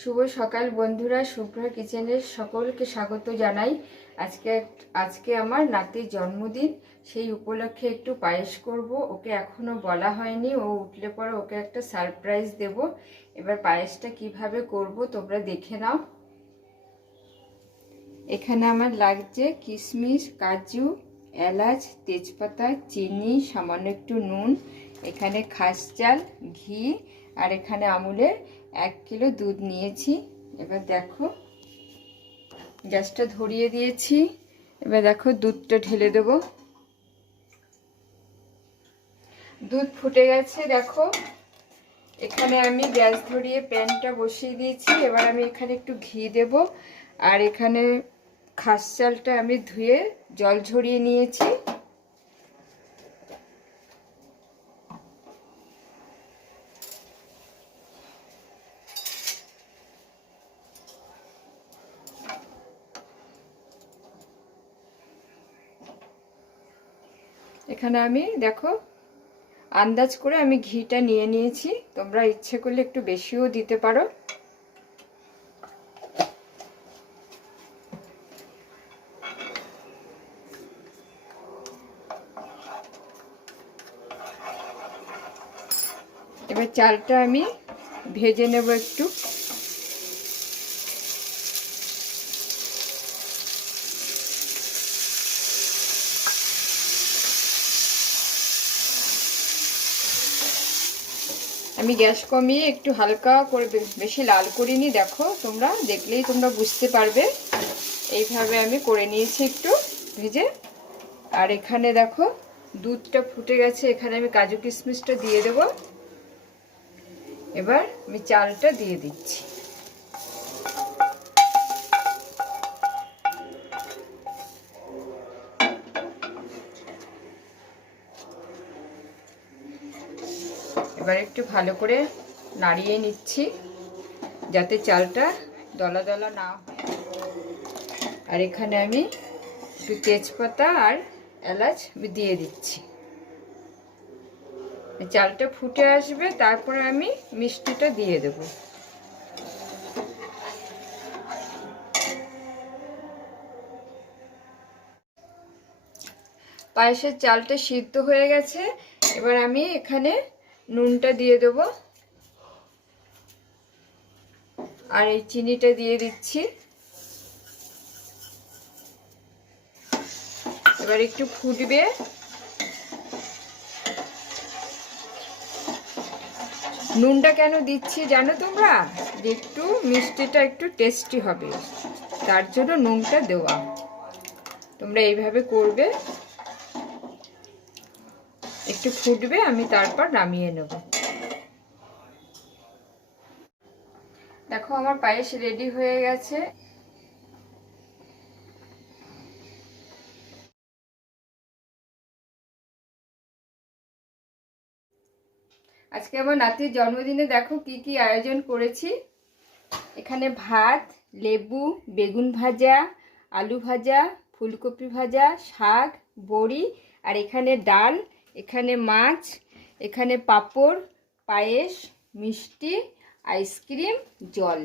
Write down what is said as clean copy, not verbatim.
শুভ সকাল বন্ধুরা, শুভ্রা কিচেনের সকলকে স্বাগত জানাই। আজকে আমার নাতির জন্মদিন, সেই উপলক্ষে একটু পায়েস করব। ওকে এখনো বলা হয়নি, ও উঠলে পরে ওকে একটা সারপ্রাইজ দেব। এবার পায়েসটা কিভাবে করব তোমরা দেখে নাও। এখানে আমার লাগছে কিশমিশ, কাজু, এলাচ, তেজপাতা, চিনি, সামান্য একটু নুন, এখানে খাস চাল, ঘি, আর এখানে আমুলের 1 কিলো দুধ নিয়েছি। এবার দেখো গ্যাসটা ধরিয়ে দিয়েছি। এবার দেখো দুধটা ঢেলে দেব। দুধ ফুটে গেছে দেখো। এখানে আমি গ্যাস ধরিয়ে প্যানটা বসিয়ে দিয়েছি। এবার আমি এখানে একটু ঘি দেব। আর এখানে খাস চালটা আমি ধুয়ে জল ঝরিয়ে নিয়েছি। এখানে আমি দেখো আন্দাজ করে আমি ঘিটা নিয়ে নিয়েছি। তোমরা ইচ্ছে করলে একটু বেশিও দিতে পারো। এবার চালটা আমি ভেজে নেব একটু। আমি গ্যাস কমিয়ে একটু হালকা করে, বেশি লাল করিনি। দেখো তোমরা দেখলেই তোমরা বুঝতে পারবে। এইভাবে আমি করে নিয়েছি একটু ভেজে। আর এখানে দেখো দুধটা ফুটে গেছে। এখানে আমি কাজু কিশমিশটা দিয়ে দেব। এবার আমি চালটা দিয়ে দিচ্ছি। এবার একটু ভালো করে নাড়িয়ে নিচ্ছি যাতে চালটা দলা দলা না হয়। আর এখানে আমি একটু তেজপাতা আর এলাচ দিয়ে দিচ্ছি। চালটা ফুটে আসবে, তারপরে আমি মিষ্টিটা দিয়ে দেব। পায়েসের চালটা সিদ্ধ হয়ে গেছে। এবার আমি এখানে নুনটা দিয়ে দেব আর এই চিনিটা দিয়ে দিচ্ছি। এবার একটু ফুটবে। নুনটা কেন দিচ্ছি জানো তোমরা? যে একটু মিষ্টিটা একটু টেস্টি হবে, তার জন্য নুনটা দেওয়া। তোমরা এইভাবে করবে। একটু ফুটবে, আমি তারপর নামিয়ে নেব। দেখো আমার পায়েস রেডি হয়ে গেছে। আজকে আমার নাতির জন্মদিনে দেখো কি কি আয়োজন করেছি। এখানে ভাত, লেবু, বেগুন ভাজা, আলু ভাজা, ফুলকপি ভাজা, শাক, বড়ি, আর এখানে ডাল, এখানে মাছ, এখানে পাঁপড়, পায়েস, মিষ্টি, আইসক্রিম, জল।